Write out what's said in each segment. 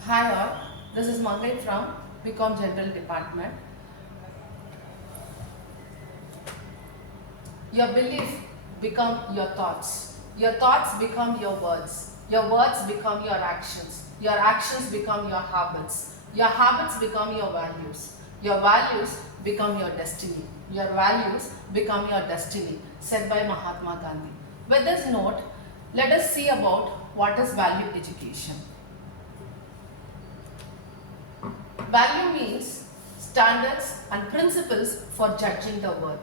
Hi all, this is Mangai from BCom General Department. Your belief become your thoughts become your words become your actions become your habits become your values become your values become your destiny, said by Mahatma Gandhi. With this note, let us see about what is value education. Value means standards and principles for judging the worth.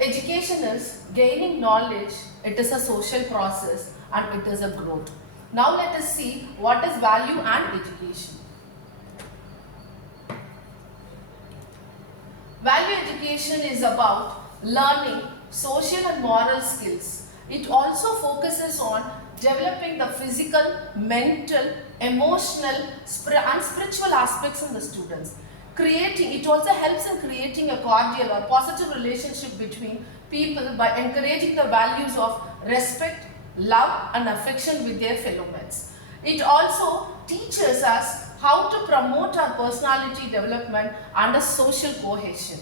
Education is gaining knowledge, it is a social process and it is a growth. Now let us see what is value and education. Value education is about learning social and moral skills. It also focuses on developing the physical, mental, emotional and spiritual aspects in the students. It also helps in creating a cordial or positive relationship between people by encouraging the values of respect, love and affection with their fellow mates. It also teaches us how to promote our personality development and a social cohesion.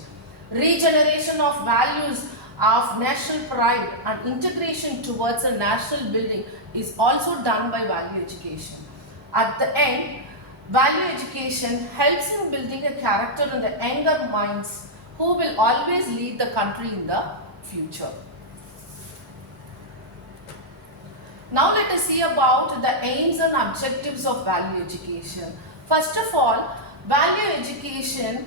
Regeneration of values of national pride and integration towards a national building is also done by value education. At the end, value education helps in building a character in the younger minds who will always lead the country in the future. Now let us see about the aims and objectives of value education. First of all, value education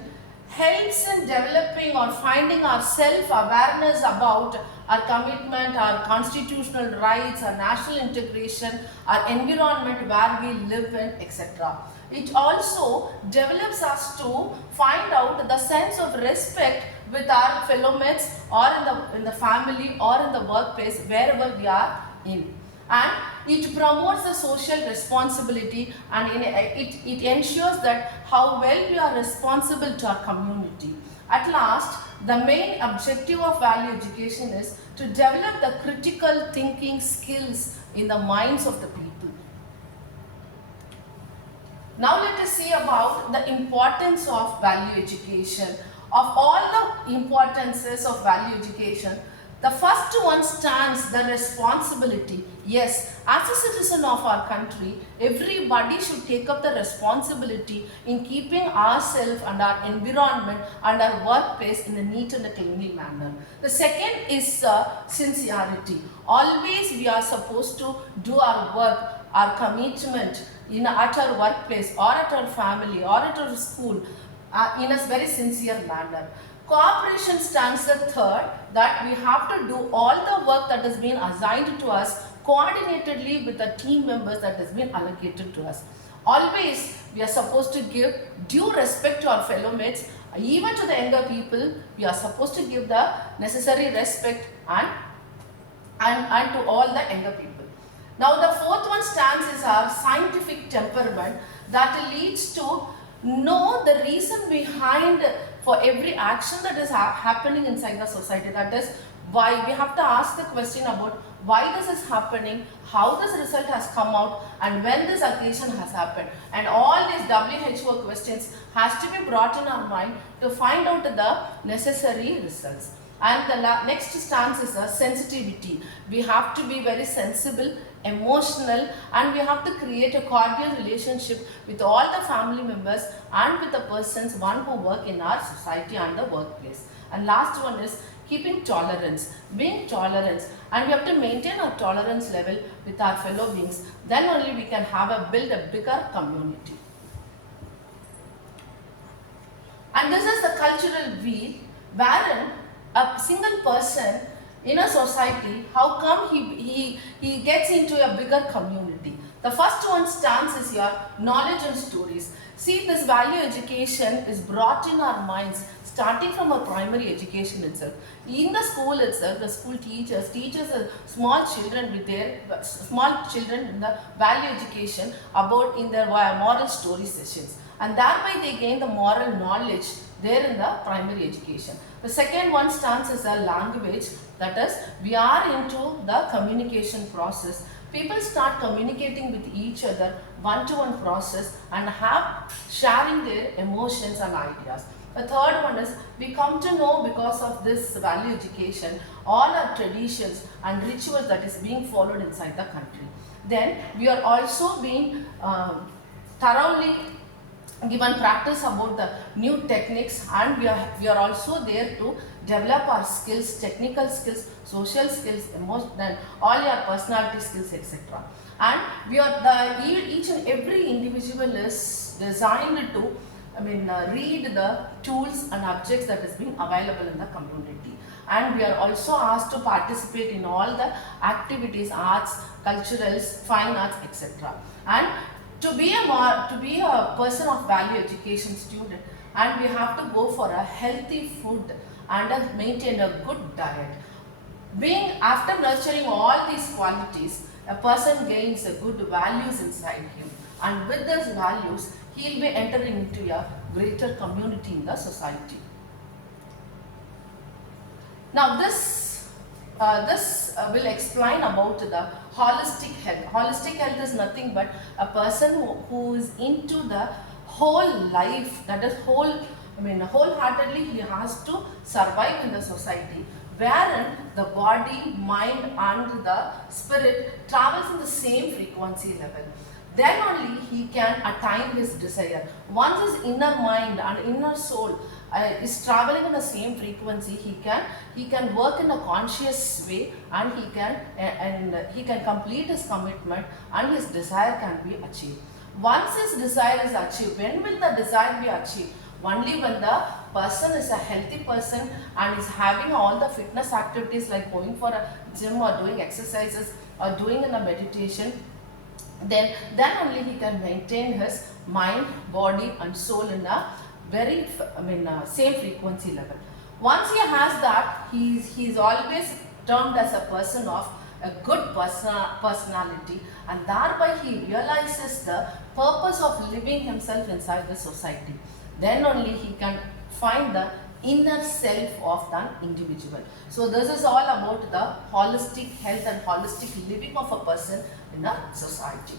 helps in developing or finding our self-awareness about our commitment, our constitutional rights, our national integration, our environment where we live in, etc. It also develops us to find out the sense of respect with our fellow mates or in the family or in the workplace wherever we are in. And it promotes a social responsibility and it ensures that how well we are responsible to our community. At last, the main objective of value education is to develop the critical thinking skills in the minds of the people. Now let us see about the importance of value education. Of all the importances of value education, the first one stands the responsibility. Yes, as a citizen of our country, everybody should take up the responsibility in keeping ourselves and our environment and our workplace in a neat and a cleanly manner. The second is sincerity. Always we are supposed to do our work, our commitment at our workplace or at our family or at our school in a very sincere manner. Cooperation stands the third, that we have to do all the work that has been assigned to us coordinatedly with the team members that has been allocated to us. Always we are supposed to give due respect to our fellow mates, even to the younger people. We are supposed to give the necessary respect and to all the younger people. Now the fourth one stands is our scientific temperament that leads to know the reason behind for every action that is happening inside the society. That is why we have to ask the question about why this is happening, how this result has come out and when this occasion has happened. And all these WHO questions has to be brought in our mind to find out the necessary results. And the next stance is a sensitivity. We have to be very sensible, emotional, and we have to create a cordial relationship with all the family members and with the persons who work in our society and the workplace. And last one is keeping tolerance, being tolerant, and we have to maintain our tolerance level with our fellow beings. Then only we can build a bigger community. And this is the cultural wheel wherein a single person in a society, how come he gets into a bigger community. The first one stands is your knowledge and stories. See, this value education is brought in our minds starting from our primary education itself. In the school itself, the school teaches small children in the value education about in their moral story sessions. And thereby they gain the moral knowledge there in the primary education. The second one stands as a language, that is we are into the communication process. People start communicating with each other, one-to-one process, and have sharing their emotions and ideas. The third one is we come to know because of this value education all our traditions and rituals that is being followed inside the country. Then we are also being thoroughly given practice about the new techniques, and we are also there to develop our skills, technical skills, social skills, emotional, and all your personality skills, etc. And we are each and every individual is designed to read the tools and objects that is being available in the community, and we are also asked to participate in all the activities, arts, culturals, fine arts, etc. And to be a person of value education student, and we have to go for a healthy food and maintain a good diet. Being after nurturing all these qualities, a person gains a good values inside him, and with those values he will be entering into a greater community in the society. Now this will explain about the holistic health. Holistic health is nothing but a person who is into the whole life, that is wholeheartedly he has to survive in the society, wherein the body, mind and the spirit travels in the same frequency level. Then only he can attain his desire. Once his inner mind and inner soul is traveling in the same frequency, he can work in a conscious way, and he can complete his commitment, and his desire can be achieved. Once his desire is achieved, when will the desire be achieved? Only when the person is a healthy person and is having all the fitness activities like going for a gym or doing exercises or doing in a meditation, then only he can maintain his mind, body and soul in a very same frequency level. Once he has that, he is always termed as a person of a good personality, and thereby he realizes the purpose of living himself inside the society. Then only he can find the inner self of the individual. So this is all about the holistic health and holistic living of a person in a society.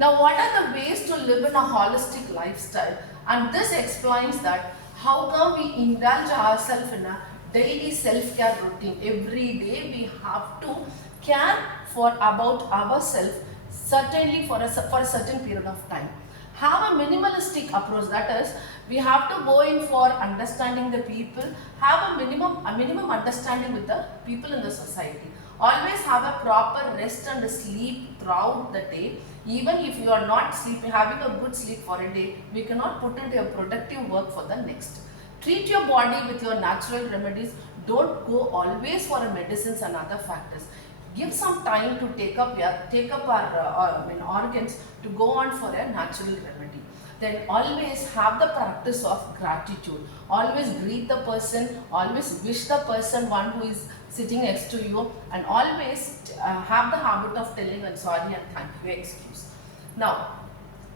Now what are the ways to live in a holistic lifestyle? And this explains that how come we indulge ourselves in a daily self-care routine. Every day we have to care for about ourselves, certainly for a certain period of time. Have a minimalistic approach, that is we have to go in for understanding the people, have a minimum understanding with the people in the society. Always have a proper rest and sleep throughout the day. Even if you are not sleeping, having a good sleep for a day, we cannot put into a productive work for the next. Treat your body with your natural remedies. Don't go always for medicines and other factors. Give some time to take up our organs to go on for a natural remedy. Then always have the practice of gratitude. Always greet the person, always wish the person, one who is sitting next to you, and always have the habit of telling I'm sorry and thank you, excuse. Now,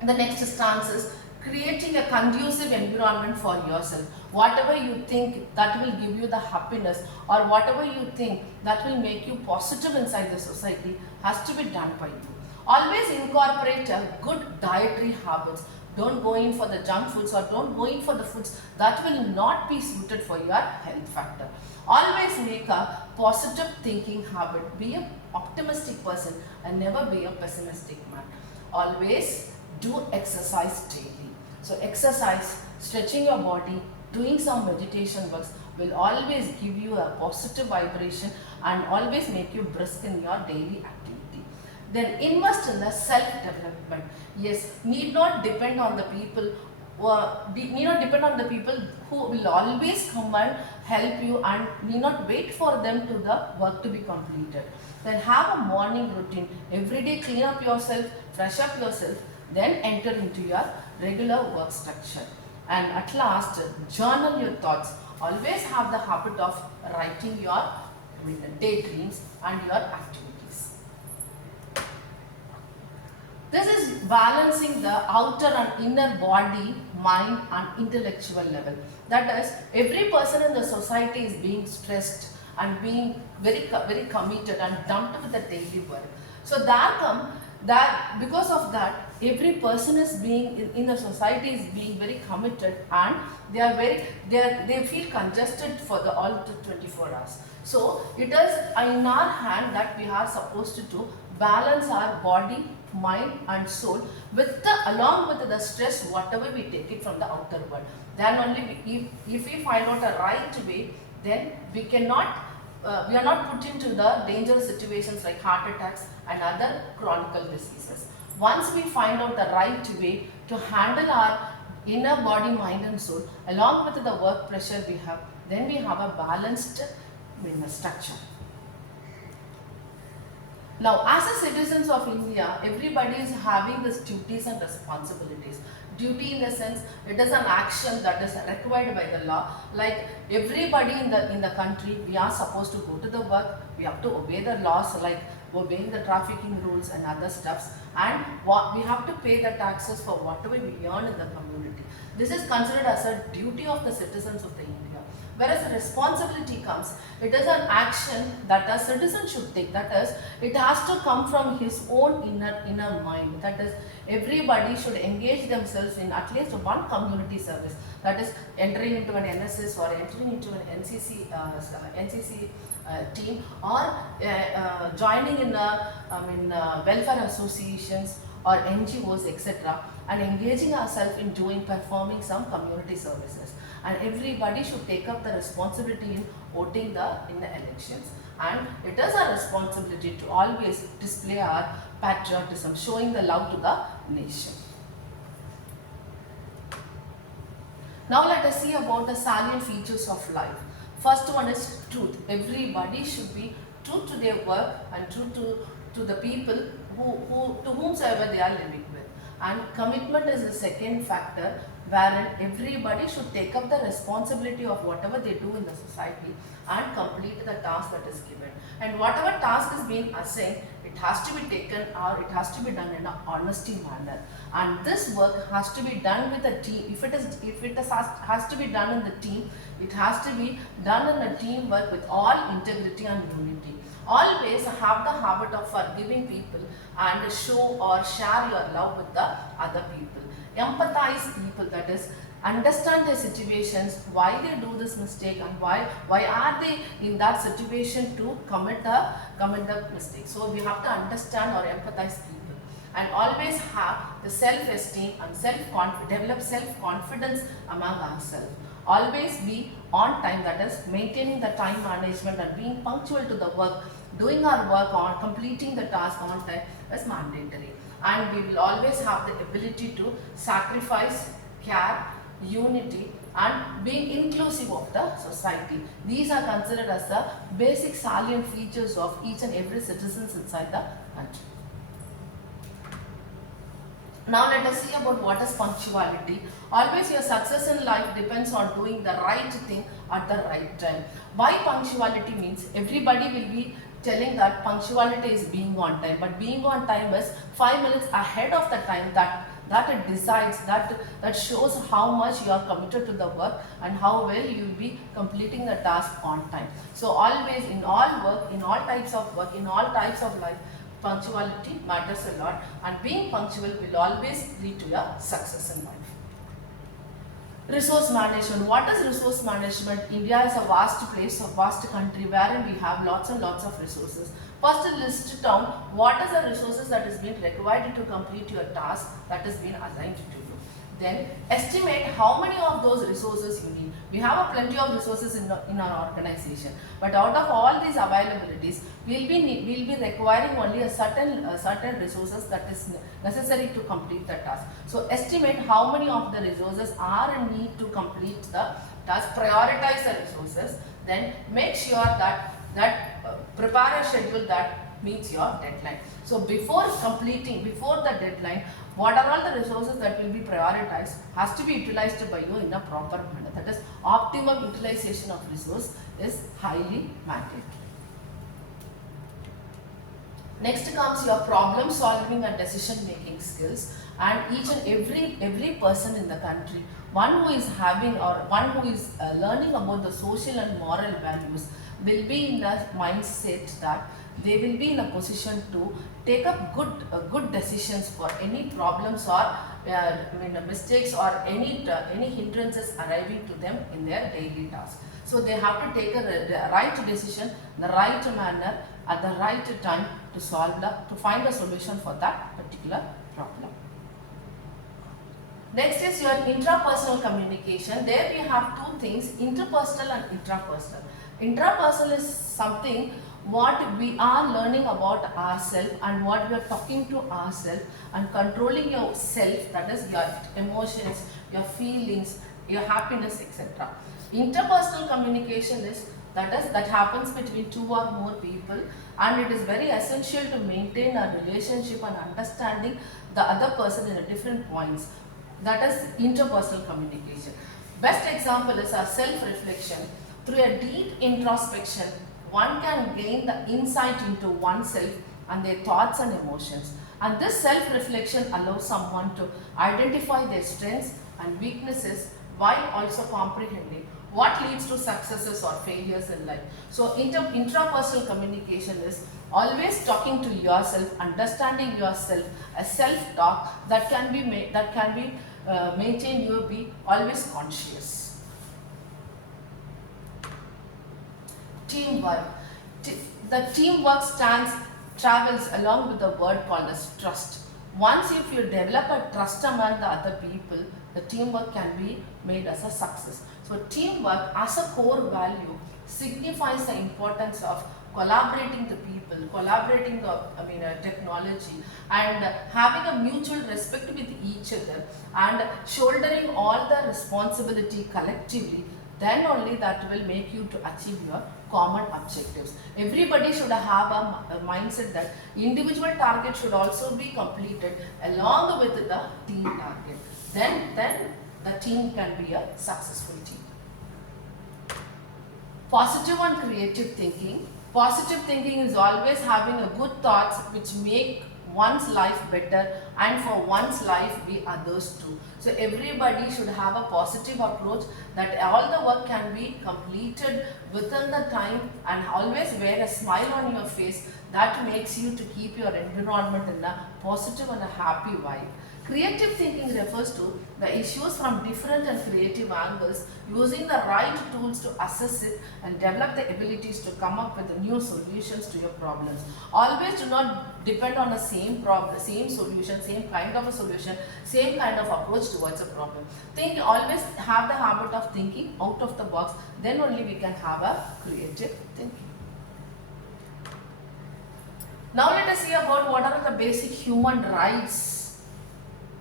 the next stance is creating a conducive environment for yourself. Whatever you think that will give you the happiness, or whatever you think that will make you positive inside the society, has to be done by you. Always incorporate a good dietary habits. Don't go in for the junk foods, or don't go in for the foods that will not be suited for your health factor. Always make a positive thinking habit. Be an optimistic person and never be a pessimistic man. Always do exercise daily. So exercise, stretching your body, doing some meditation works will always give you a positive vibration and always make you brisk in your daily activity. Then invest in the self-development. Yes, need not depend on the people who will always come and help you, and need not wait for them to the work to be completed. Then have a morning routine. Every day clean up yourself, fresh up yourself, then enter into your regular work structure. And at last, journal your thoughts. Always have the habit of writing your daydreams and your activities. This is balancing the outer and inner body, mind and intellectual level. That is, every person in the society is being stressed and being very committed and dumped with the daily work. So there come that because of that, every person is being in the society is being very committed, and they feel congested for the all the 24 hours. So it is in our hand that we are supposed to balance our body, mind and soul with along with the stress whatever we take it from the outer world. Then only if we find out a right way, then we cannot we are not put into the dangerous situations like heart attacks and other chronic diseases. Once we find out the right way to handle our inner body, mind and soul along with the work pressure we have, then we have a balanced structure. Now, as a citizens of India, everybody is having these duties and responsibilities. Duty in the sense, it is an action that is required by the law. Like everybody in the country, we are supposed to go to the work. We have to obey the laws, like obeying the trafficking rules and other stuffs. And we have to pay the taxes for whatever we earn in the community. This is considered as a duty of the citizens of the India. Whereas the responsibility comes, it is an action that a citizen should take. That is, it has to come from his own inner mind. That is, everybody should engage themselves in at least one community service. That is, entering into an NSS or entering into an NCC team, or joining in welfare associations or NGOs, etc., and engaging ourselves in performing some community services. And everybody should take up the responsibility in voting in the elections. And it is our responsibility to always display our patriotism, showing the love to the nation. Now let us see about the salient features of life. First one is truth. Everybody should be true to their work and true to the people to whomsoever they are living with. And commitment is the second factor, wherein everybody should take up the responsibility of whatever they do in the society and complete the task that is given. And whatever task is being assigned, it has to be taken or it has to be done in an honesty manner. And this work has to be done with a team. If it has to be done in the team, it has to be done in a teamwork with all integrity and unity. Always have the habit of forgiving people and show or share your love with the other people. Empathize people, that is, understand their situations, why they do this mistake and why are they in that situation to commit the mistake. So we have to understand or empathize people, and always have the self-esteem and develop self-confidence among ourselves. Always be on time, that is, maintaining the time management and being punctual to the work, doing our work on completing the task on time is mandatory. And we will always have the ability to sacrifice, care, unity and being inclusive of the society. These are considered as the basic salient features of each and every citizen inside the country. Now let us see about what is punctuality. Always your success in life depends on doing the right thing at the right time. Why punctuality means everybody will be telling that punctuality is being on time, but being on time is 5 minutes ahead of the time that it decides, that shows how much you are committed to the work and how well you will be completing the task on time. So always in all work, in all types of work, in all types of life, punctuality matters a lot, and being punctual will always lead to your success in life. Resource management. What is resource management? India is a vast place, a vast country wherein we have lots and lots of resources. First, list down what is the resources that is being required to complete your task that is being assigned to you. Then estimate how many of those resources you need. We have a plenty of resources in our organization, but out of all these availabilities, we'll be requiring only a certain resources that is necessary to complete the task. So estimate how many of the resources are in need to complete the task. Prioritize the resources. Then make sure that prepare a schedule that meets your deadline. So before the deadline, what are all the resources that will be prioritized has to be utilized by you in a proper manner. That is, optimum utilization of resource is highly mandatory. Next comes your problem solving and decision making skills, and each and every person in the country, one who is having or one who is learning about the social and moral values, will be in the mindset that they will be in a position to take up good decisions for any problems or mistakes or any hindrances arriving to them in their daily task. So they have to take a right decision, the right manner, at the right time to find a solution for that particular problem. Next is your intrapersonal communication. There we have two things, interpersonal and intrapersonal. Intrapersonal is something what we are learning about ourselves and what we are talking to ourselves and controlling yourself, that is your emotions, your feelings, your happiness, etc. Interpersonal communication is that happens between two or more people, and it is very essential to maintain a relationship and understanding the other person in a different points. That is interpersonal communication. Best example is our self-reflection. Through a deep introspection, one can gain the insight into oneself and their thoughts and emotions. And this self-reflection allows someone to identify their strengths and weaknesses while also comprehending what leads to successes or failures in life. So intrapersonal communication is always talking to yourself, understanding yourself, a self-talk that can be maintained. You be always conscious. Teamwork. The teamwork travels along with the word called as trust. Once if you develop a trust among the other people, the teamwork can be made as a success. So teamwork as a core value signifies the importance of collaborating the people, collaborating the technology, and having a mutual respect with each other and shouldering all the responsibility collectively. Then only that will make you to achieve your common objectives. Everybody should have a mindset that individual target should also be completed along with the team target. Then the team can be a successful team. Positive and creative thinking. Positive thinking is always having a good thoughts which make one's life better and for one's life be others too. So everybody should have a positive approach that all the work can be completed within the time, and always wear a smile on your face. That makes you to keep your environment in a positive and a happy vibe. Creative thinking refers to the issues from different and creative angles, using the right tools to assess it and develop the abilities to come up with new solutions to your problems. Always do not depend on the same problem, same solution, same kind of a solution, same kind of approach towards a problem. Always have the habit of thinking out of the box, then only we can have a creative thinking. Now let us see about what are the basic human rights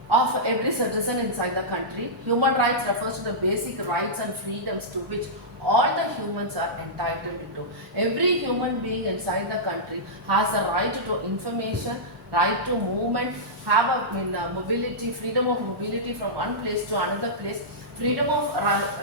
of every citizen inside the country. Human rights refers to the basic rights and freedoms to which all the humans are entitled to. Every human being inside the country has a right to information, right to movement, have a mobility, freedom of mobility from one place to another place, freedom of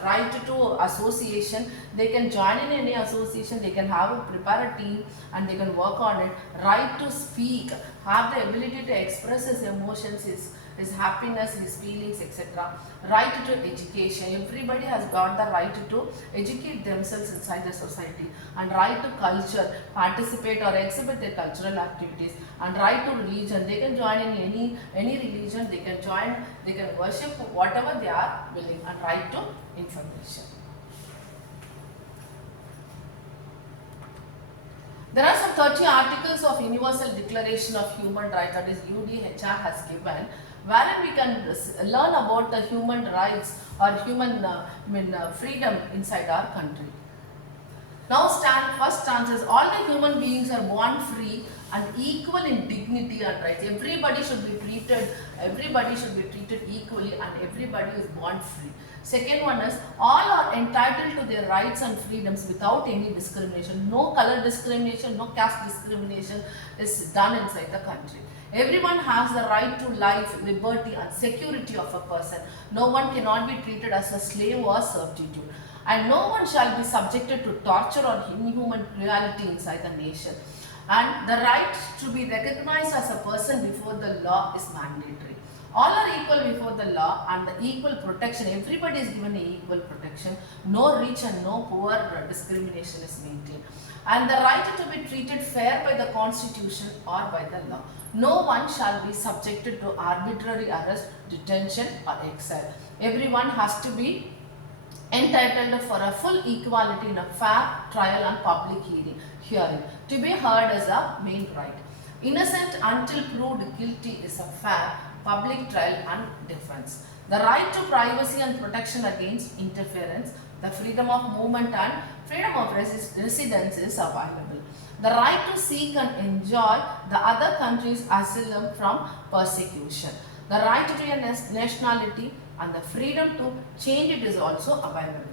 right to association. They can join in any association, they can prepare a team and they can work on it. Right to speak, have the ability to express his emotions, his happiness, his feelings, etc. Right to education. Everybody has got the right to educate themselves inside the society. And right to culture, participate or exhibit their cultural activities. And right to religion. They can join in any religion. They can join, they can worship whatever they are willing. And right to information. There are some 30 articles of Universal Declaration of Human Rights, that is UDHR has given, wherein we can learn about the human rights or human freedom inside our country. Now first stance is all the human beings are born free and equal in dignity and rights. Everybody should be treated equally and everybody is born free. Second one is all are entitled to their rights and freedoms without any discrimination. No color discrimination, no caste discrimination is done inside the country. Everyone has the right to life, liberty and security of a person. No one cannot be treated as a slave or servitude. And no one shall be subjected to torture or inhuman cruelty inside the nation. And the right to be recognized as a person before the law is mandatory. All are equal before the law and the equal protection. Everybody is given equal protection. No rich and no poor discrimination is maintained. And the right to be treated fair by the constitution or by the law. No one shall be subjected to arbitrary arrest, detention or exile. Everyone has to be entitled for a full equality in a fair trial and public hearing. To be heard is a main right. Innocent until proved guilty is a fair public trial and defense. The right to privacy and protection against interference, the freedom of movement and freedom of residence is available. The right to seek and enjoy the other country's asylum from persecution. The right to a nationality and the freedom to change it is also available.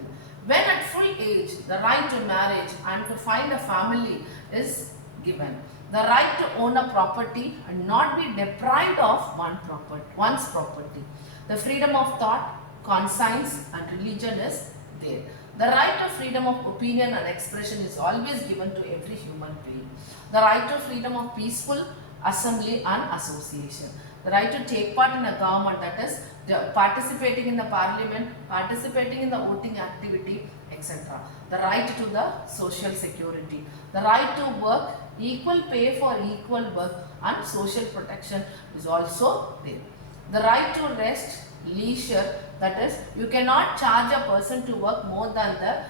When at full age, the right to marriage and to find a family is given. The right to own a property and not be deprived of one's property. The freedom of thought, conscience and religion is there. The right to freedom of opinion and expression is always given to every human being. The right to freedom of peaceful assembly and association. The right to take part in a government, that is participating in the parliament, participating in the voting activity, etc. The right to the social security. The right to work, equal pay for equal work and social protection is also there. The right to rest, leisure, that is you cannot charge a person to work more than the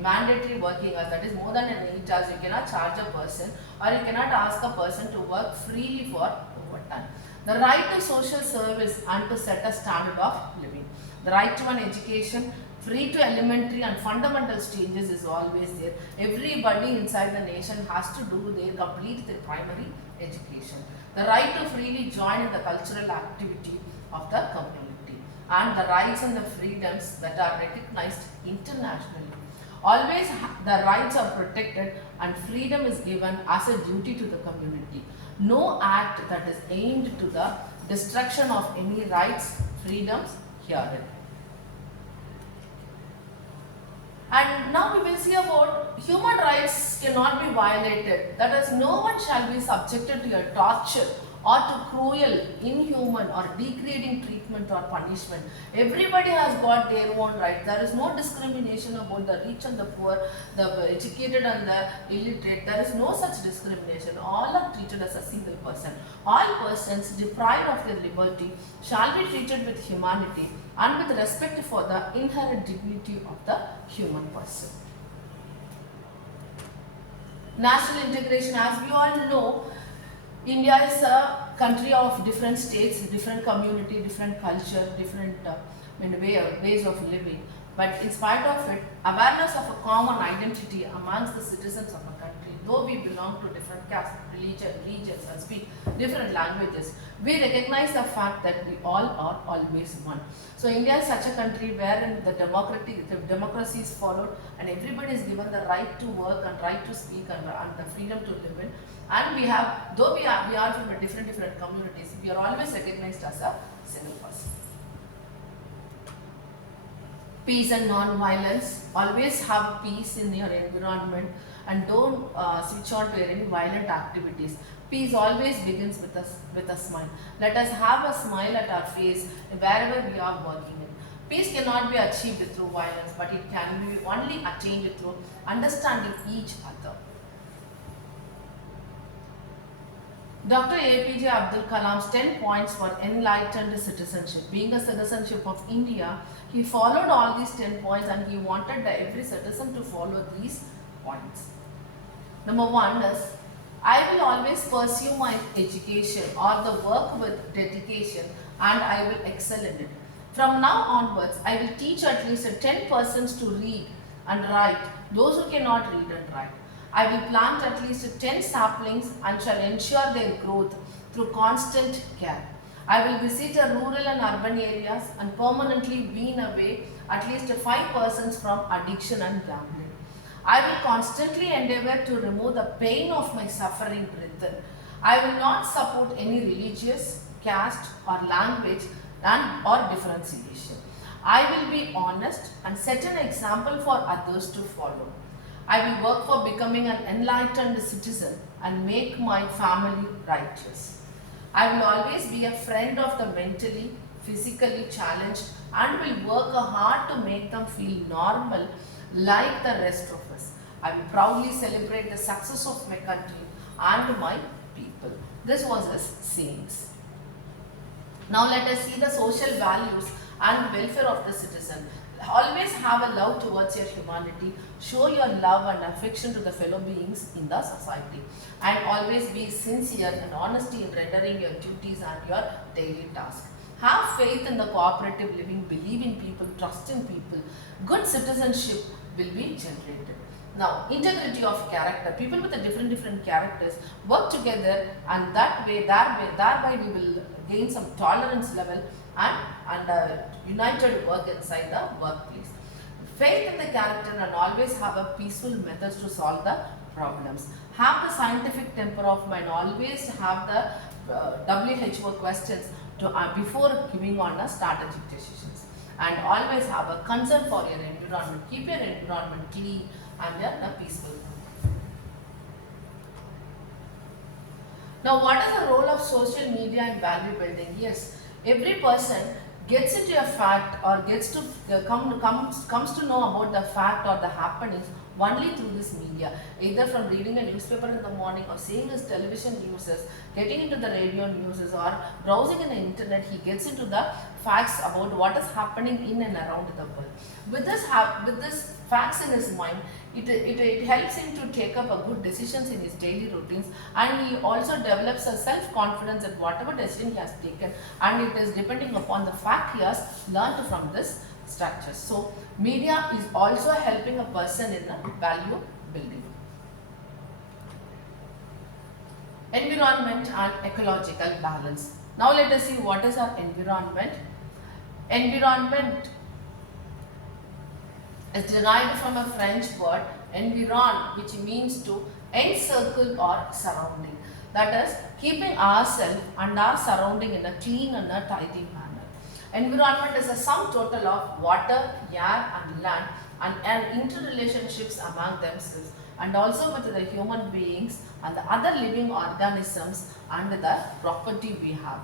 mandatory working hours, that is more than an 8 hours. You cannot charge a person or you cannot ask a person to work freely for overtime. The right to social service and to set a standard of living. The right to an education, free to elementary and fundamental stages is always there. Everybody inside the nation has to complete their primary education. The right to freely join in the cultural activity of the community. And the rights and the freedoms that are recognized internationally. Always the rights are protected and freedom is given as a duty to the community. No act that is aimed to the destruction of any rights, freedoms herein. And now we will see about human rights cannot be violated. That is, no one shall be subjected to a torture or to cruel, inhuman or degrading treatment or punishment. Everybody has got their own right. There is no discrimination about the rich and the poor, the educated and the illiterate. There is no such discrimination. All are treated as a single person. All persons deprived of their liberty shall be treated with humanity and with respect for the inherent dignity of the human person. National integration, as we all know, India is a country of different states, different community, different culture, different ways of living. But in spite of it, awareness of a common identity amongst the citizens of a country, though we belong to different castes, religion, regions and speak different languages, we recognize the fact that we all are always one. So India is such a country wherein the democracy is followed and everybody is given the right to work and right to speak and the freedom to live in. And we have, though we are from different communities, we are always recognized as a single person. Peace and non-violence. Always have peace in your environment and don't switch on to any violent activities. Peace always begins with a smile. Let us have a smile at our face wherever we are working in. Peace cannot be achieved through violence, but it can be only attained through understanding each other. Dr. APJ Abdul Kalam's 10 points for enlightened citizenship. Being a citizenship of India, he followed all these 10 points and he wanted every citizen to follow these points. Number 1 is, I will always pursue my education or the work with dedication and I will excel in it. From now onwards, I will teach at least 10 persons to read and write, those who cannot read and write. I will plant at least 10 saplings and shall ensure their growth through constant care. I will visit rural and urban areas and permanently wean away at least 5 persons from addiction and gambling. I will constantly endeavor to remove the pain of my suffering brethren. I will not support any religious, caste or language or differentiation. I will be honest and set an example for others to follow. I will work for becoming an enlightened citizen and make my family righteous. I will always be a friend of the mentally, physically challenged and will work hard to make them feel normal like the rest of us. I will proudly celebrate the success of my country and my people. This was his sayings. Now let us see the social values and welfare of the citizen. Always have a love towards your humanity. Show your love and affection to the fellow beings in the society. And always be sincere and honesty in rendering your duties and your daily tasks. Have faith in the cooperative living, believe in people, trust in people. Good citizenship will be generated. Now, integrity of character. People with the different characters work together, and that way, thereby we will gain some tolerance level and united work inside the workplace. Faith in the character and always have a peaceful methods to solve the problems. Have the scientific temper of mind. Always have the WHO questions before giving on a strategic decisions. And always have a concern for your environment. Keep your environment clean and a peaceful. Now, what is the role of social media in value building? Yes, every person gets into a fact or gets to comes to know about the fact or the happenings only through this media, either from reading a newspaper in the morning or seeing his television news, getting into the radio news or browsing in the internet. He gets into the facts about what is happening in and around the world. With this facts in his mind, it helps him to take up a good decisions in his daily routines, and he also develops a self-confidence that whatever decision he has taken, and it is depending upon the fact he has learned from this structure. So media is also helping a person in a value building. Environment and ecological balance. Now let us see what is our environment. Environment is derived from a French word environ, which means to encircle or surrounding. That is, keeping ourselves and our surrounding in a clean and a tidy manner. Environment is a sum total of water, air and land and interrelationships among themselves, and also with the human beings and the other living organisms and the property we have.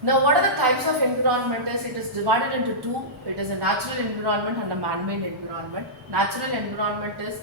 Now, what are the types of environment? It is divided into two. It is a natural environment and a man-made environment. Natural environment is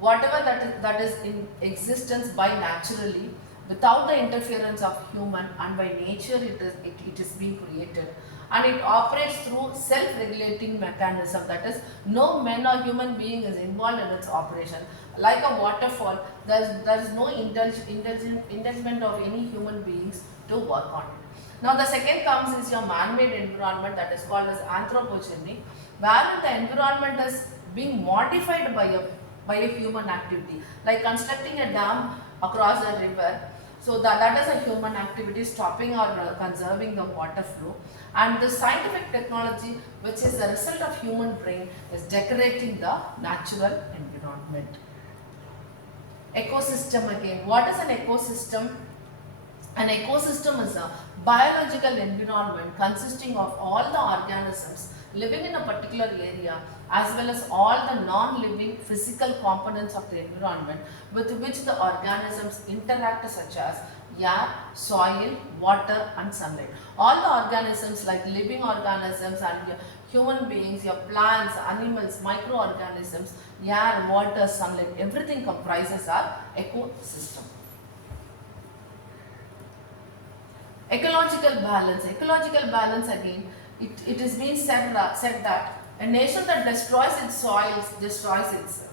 whatever that is in existence by naturally, without the interference of human, and by nature it is being created, and it operates through self-regulating mechanism. That is, no man or human being is involved in its operation. Like a waterfall, there is no indulgence of any human beings to work on it. Now the second comes is your man-made environment, that is called as anthropogenic, wherein the environment is being modified by a human activity, like constructing a dam across a river. So that is a human activity, stopping or conserving the water flow. And the scientific technology, which is the result of human brain, is decorating the natural environment. Ecosystem again. What is an ecosystem? An ecosystem is a biological environment consisting of all the organisms living in a particular area, as well as all the non-living physical components of the environment with which the organisms interact, such as air, soil, water and sunlight. All the organisms like living organisms and your human beings, your plants, animals, microorganisms, air, water, sunlight, everything comprises our ecosystem. Ecological balance. Ecological balance again, it is being said that a nation that destroys its soils destroys itself.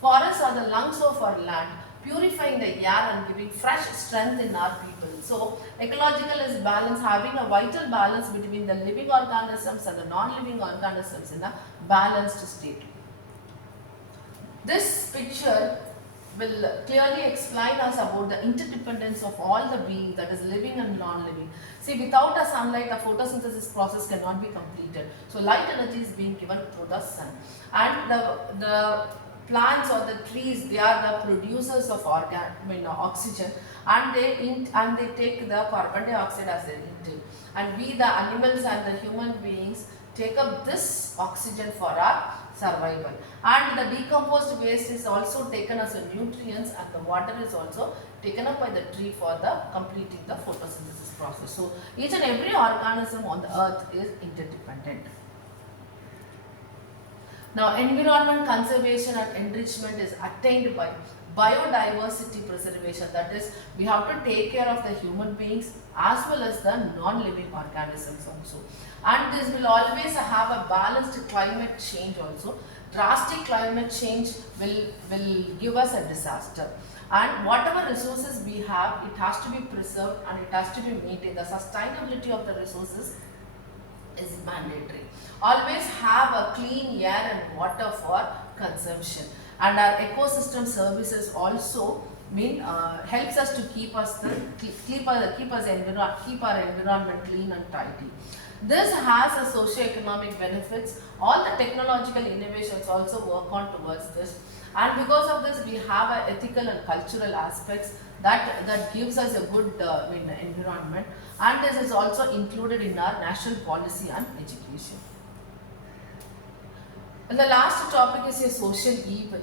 Forests are the lungs of our land, purifying the air and giving fresh strength in our people. So ecological is balance, having a vital balance between the living organisms and the non-living organisms in a balanced state. This picture will clearly explain us about the interdependence of all the beings, that is living and non-living. See, without a sunlight, the photosynthesis process cannot be completed. So light energy is being given through the sun. And the plants or the trees, they are the producers of oxygen, and they take the carbon dioxide as their intake, and we the animals and the human beings take up this oxygen for our survival. And the decomposed waste is also taken as a nutrients, and the water is also taken up by the tree for the completing the photosynthesis process. So each and every organism on the earth is interdependent. Now, environment conservation and enrichment is attained by biodiversity preservation. That is, we have to take care of the human beings as well as the non-living organisms also. And this will always have a balanced climate change also. Drastic climate change will give us a disaster. And whatever resources we have, it has to be preserved and it has to be maintained. The sustainability of the resources is mandatory. Always have a clean air and water for consumption, and our ecosystem services also helps us to keep our environment clean and tidy. This has a socio-economic benefits. All the technological innovations also work on towards this, and because of this we have a ethical and cultural aspects that gives us a good environment, and this is also included in our national policy on education. And the last topic is a social evil.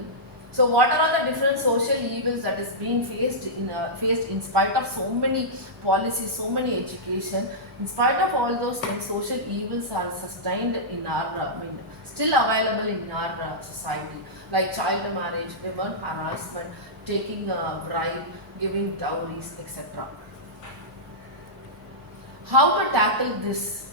So what are all the different social evils that is being faced in spite of so many policies, so many education? In spite of all those things, social evils are sustained in our still available in our society, like child marriage, women harassment, taking a bribe, giving dowries, etc. How to tackle this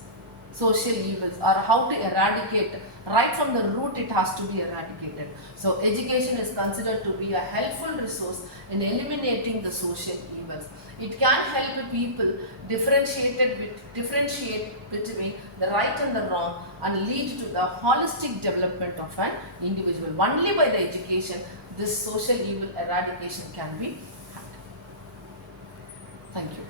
social evils, or how to eradicate? Right from the root it has to be eradicated. So education is considered to be a helpful resource in eliminating the social evils. It can help people differentiate between the right and the wrong and lead to the holistic development of an individual. Only by the education this social evil eradication can be had. Thank you.